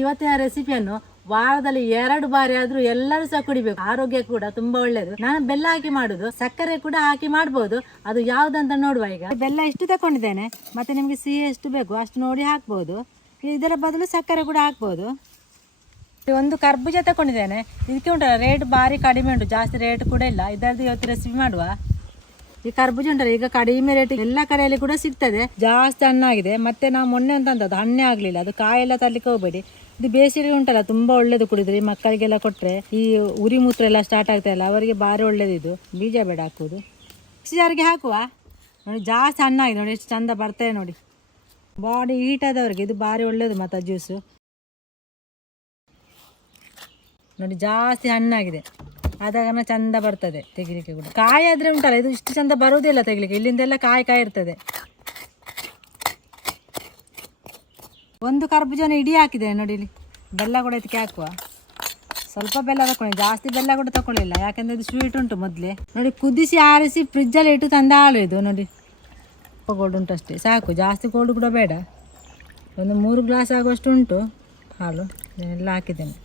ಇವತ್ತಿನ ರೆಸಿಪಿಯನ್ನು ವಾರದಲ್ಲಿ ಎರಡು ಬಾರಿ ಆದ್ರೂ ಎಲ್ಲರೂ ಸಹ ಕುಡಿಬೇಕು. ಆರೋಗ್ಯ ಕೂಡ ತುಂಬಾ ಒಳ್ಳೇದು. ನಾನು ಬೆಲ್ಲ ಹಾಕಿ ಮಾಡುದು. ಸಕ್ಕರೆ ಕೂಡ ಹಾಕಿ ಮಾಡ್ಬೋದು. ಅದು ಯಾವ್ದಂತ ನೋಡುವ ಈಗ. ಬೆಲ್ಲ ಎಷ್ಟು ತಕೊಂಡಿದ್ದೇನೆ? ಮತ್ತೆ ನಿಮ್ಗೆ ಸಿಹಿ ಎಷ್ಟು ಬೇಕು? ಅಷ್ಟು ನೋಡಿ ಹಾಕ್ಬೋದು. ಇದರ ಬದಲು ಸಕ್ಕರೆ ಕೂಡ ಹಾಕ್ಬೋದು. ಒಂದು ಕರ್ಬೂಜ ತಕೊಂಡಿದ್ದೇನೆ. ಇದಕ್ಕೆ ಉಂಟಲ್ಲ ರೇಟ್ ಭಾರಿ ಕಡಿಮೆ ಉಂಟು. ಜಾಸ್ತಿ ರೇಟ್ ಕೂಡ ಇಲ್ಲ. ಇದರದ್ದು ಇವತ್ತು ರೆಸಿಪಿ ಮಾಡುವ. ಈ ಕರ್ಬೂಜ ಉಂಟಲ್ಲ, ಈಗ ಕಡಿಮೆ ರೇಟ್ ಎಲ್ಲ ಕಡೆಯಲ್ಲಿ ಕೂಡ ಸಿಗ್ತದೆ. ಜಾಸ್ತಿ ಹಣ್ಣಾಗಿದೆ ಮತ್ತೆ ನಾವು ಮೊನ್ನೆ ಅಂತ ಅಂತದ್ದು ಹಣ್ಣೇ ಆಗ್ಲಿಲ್ಲ. ಅದು ಕಾಯೆಲ್ಲ ತರಲಿಕ್ಕೆ ಹೋಗಬೇಡಿ. ಇದು ಬೇಸಿಗೆ ಉಂಟಲ್ಲ, ತುಂಬಾ ಒಳ್ಳೇದು ಕುಡಿದ್ರೆ ಮಕ್ಕಳಿಗೆಲ್ಲ ಕೊಟ್ಟರೆ ಈ ಉರಿ ಮೂತ್ರ ಎಲ್ಲ ಸ್ಟಾರ್ಟ್ ಆಗ್ತಾಯಿಲ್ಲ ಅವರಿಗೆ ಭಾರಿ ಒಳ್ಳೇದು ಇದು. ಬೀಜ ಬೇಡ ಸಿಜಾರಿಗೆ ಜಾರಿಗೆ ಹಾಕುವ? ನೋಡಿ, ಜಾಸ್ತಿ ಹಣ್ಣಾಗಿದೆ ನೋಡಿ, ಎಷ್ಟು ಚಂದ ಬರ್ತದೆ ನೋಡಿ. ಬಾಡಿ ಹೀಟ್ ಆದವ್ರಿಗೆ ಇದು ಭಾರಿ ಒಳ್ಳೇದು ಮತ್ತು ಜ್ಯೂಸು ನೋಡಿ, ಜಾಸ್ತಿ ಹಣ್ಣಾಗಿದೆ ಆದ ಕಾರಣ ಚಂದ ಬರ್ತದೆ ತೆಗಿಲಿಕ್ಕೆ ಕೂಡ. ಕಾಯಿ ಆದ್ರೆ ಉಂಟಲ್ಲ, ಇದು ಇಷ್ಟು ಚಂದ ಬರುವುದಿಲ್ಲ ತೆಗಿಲಿಕ್ಕೆ. ಇಲ್ಲಿಂದೆಲ್ಲ ಕಾಯಿ ಕಾಯಿ ಇರ್ತದೆ. ಒಂದು ಕರ್ಬೂಜನ ಇಡೀ ಹಾಕಿದೆ ನೋಡಿ ಇಲ್ಲಿ ಬೆಲ್ಲ ಕೂಡ ಇದಕ್ಕೆ ಹಾಕುವ. ಸ್ವಲ್ಪ ಬೆಲ್ಲ ತಕೊಳ್ಳಿ ಜಾಸ್ತಿ ಬೆಲ್ಲ ಕೂಡ ತಗೊಳ್ಳಿಲ್ಲ ಯಾಕಂದ್ರೆ ಇದು ಸ್ವೀಟ್ ಉಂಟು ಮೊದಲೇ. ನೋಡಿ, ಕುದಿಸಿ ಆರಿಸಿ ಫ್ರಿಜ್ಜಲ್ಲಿ ಇಟ್ಟು ತಂದ ಹಾಲು ಇದು ನೋಡಿ. ಸ್ವಲ್ಪ ಗೋಲ್ಡ್ ಉಂಟು ಅಷ್ಟೇ. ಸಾಕು. ಜಾಸ್ತಿ ಗೋಲ್ಡ್ ಕೂಡ ಬೇಡ. ಒಂದು ಮೂರು ಗ್ಲಾಸ್ ಆಗುವಷ್ಟು ಉಂಟು. ಹಾಲು. ಇದನ್ನೆಲ್ಲ ಹಾಕಿದ್ದೇನೆ.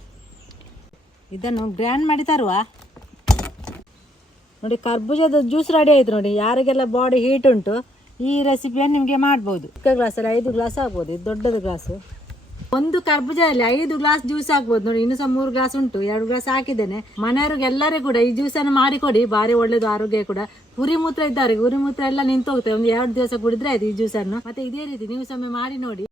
ಇದನ್ನು ಗ್ರ್ಯಾಂಡ್ ಮಾಡಿ ತರುವ. ನೋಡಿ, ಕರ್ಬೂಜದ ಜ್ಯೂಸ್ ರೆಡಿ ಆಯ್ತು ನೋಡಿ. ಯಾರಿಗೆಲ್ಲ ಬಾಡಿ ಹೀಟ್ ಉಂಟು, ಈ ರೆಸಿಪಿಯನ್ನು ನಿಮಗೆ ಮಾಡ್ಬೋದು. ಚಿಕ್ಕ ಗ್ಲಾಸಲ್ಲಿ ಐದು ಗ್ಲಾಸ್ ಆಗ್ಬೋದು, ಇದು ದೊಡ್ಡದು ಗ್ಲಾಸು ಒಂದು ಕರ್ಬೂಜದಲ್ಲಿ ಐದು ಗ್ಲಾಸ್ ಜ್ಯೂಸ್ ಆಗ್ಬೋದು. ನೋಡಿ, ಇನ್ನು ಸಹ ಮೂರು ಗ್ಲಾಸ್ ಉಂಟು. ಎರಡು ಗ್ಲಾಸ್ ಹಾಕಿದ್ದೇನೆ. ಮನೆಯವ್ರಿಗೆ ಎಲ್ಲರೂ ಕೂಡ ಈ ಜ್ಯೂಸನ್ನು ಮಾಡಿಕೊಡಿ ಭಾರಿ ಒಳ್ಳೇದು, ಆರೋಗ್ಯ ಕೂಡ. ಉರಿ ಮೂತ್ರ ಇದ್ದಾರೆ. ಉರಿ ಮೂತ್ರ ಎಲ್ಲ ನಿಂತು ಹೋಗುತ್ತೆ ಒಂದು ಎರಡು ದಿವಸ ಕುಡಿದ್ರೆ ಆಯ್ತು ಈ ಜ್ಯೂಸನ್ನು ಮತ್ತೆ ಇದೇ ರೀತಿ ನೀವು ಸಮಯ ಮಾಡಿ ನೋಡಿ.